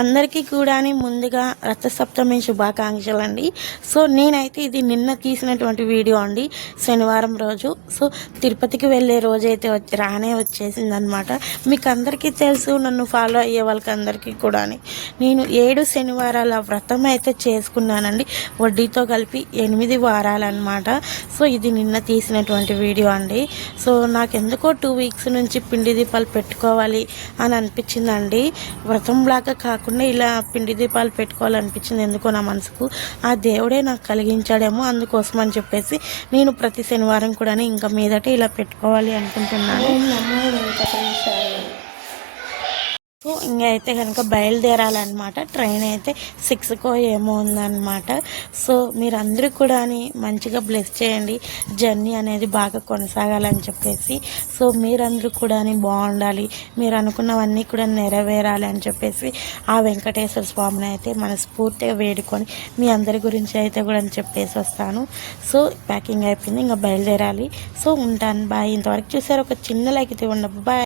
అందరికీ కూడా ముందుగా రథసప్తమి శుభాకాంక్షలు అండి. సో నేనైతే ఇది నిన్న తీసినటువంటి వీడియో అండి, శనివారం రోజు. సో తిరుపతికి వెళ్ళే రోజైతే రానే వచ్చేసిందనమాట. మీకు అందరికీ తెలుసు, నన్ను ఫాలో అయ్యే వాళ్ళకి అందరికీ కూడా నేను 7 శనివారాల వ్రతం అయితే చేసుకున్నానండి, వడ్డీతో కలిపి 8 వారాలన్నమాట. సో ఇది నిన్న తీసినటువంటి వీడియో అండి. సో నాకెందుకో 2 వీక్స్ నుంచి పిండి దీపాలు పెట్టుకోవాలి అని అనిపించిందండి. వ్రతంలాగా కాకుండా ఇలా పిండి దీపాలు పెట్టుకోవాలనిపించింది ఎందుకో నా మనసుకు. ఆ దేవుడే నాకు కలిగించాడేమో, అందుకోసం అని చెప్పేసి నేను ప్రతి శనివారం కూడా ఇంకా మీదట ఇలా పెట్టుకోవాలి అనుకుంటున్నాను. సో ఇంకా అయితే కనుక బయలుదేరాలన్నమాట. ట్రైన్ అయితే 6కో ఏమో ఉందన్నమాట. సో మీరందరూ కూడా మంచిగా బ్లెస్ చేయండి, జర్నీ అనేది బాగా కొనసాగాలని చెప్పేసి. సో మీరందరూ కూడా బాగుండాలి, మీరు అనుకున్నవన్నీ కూడా నెరవేరాలి అని చెప్పేసి ఆ వెంకటేశ్వర స్వామిని అయితే మనస్ఫూర్తిగా వేడుకొని మీ అందరి గురించి అయితే కూడా చెప్పేసి వస్తాను. సో ప్యాకింగ్ అయిపోయింది, ఇంకా బయలుదేరాలి. సో ఉంటాను, బాయ్. ఇంతవరకు చూసారు, ఒక చిన్న లైక్ అయితే ఉండవు, బాయ్.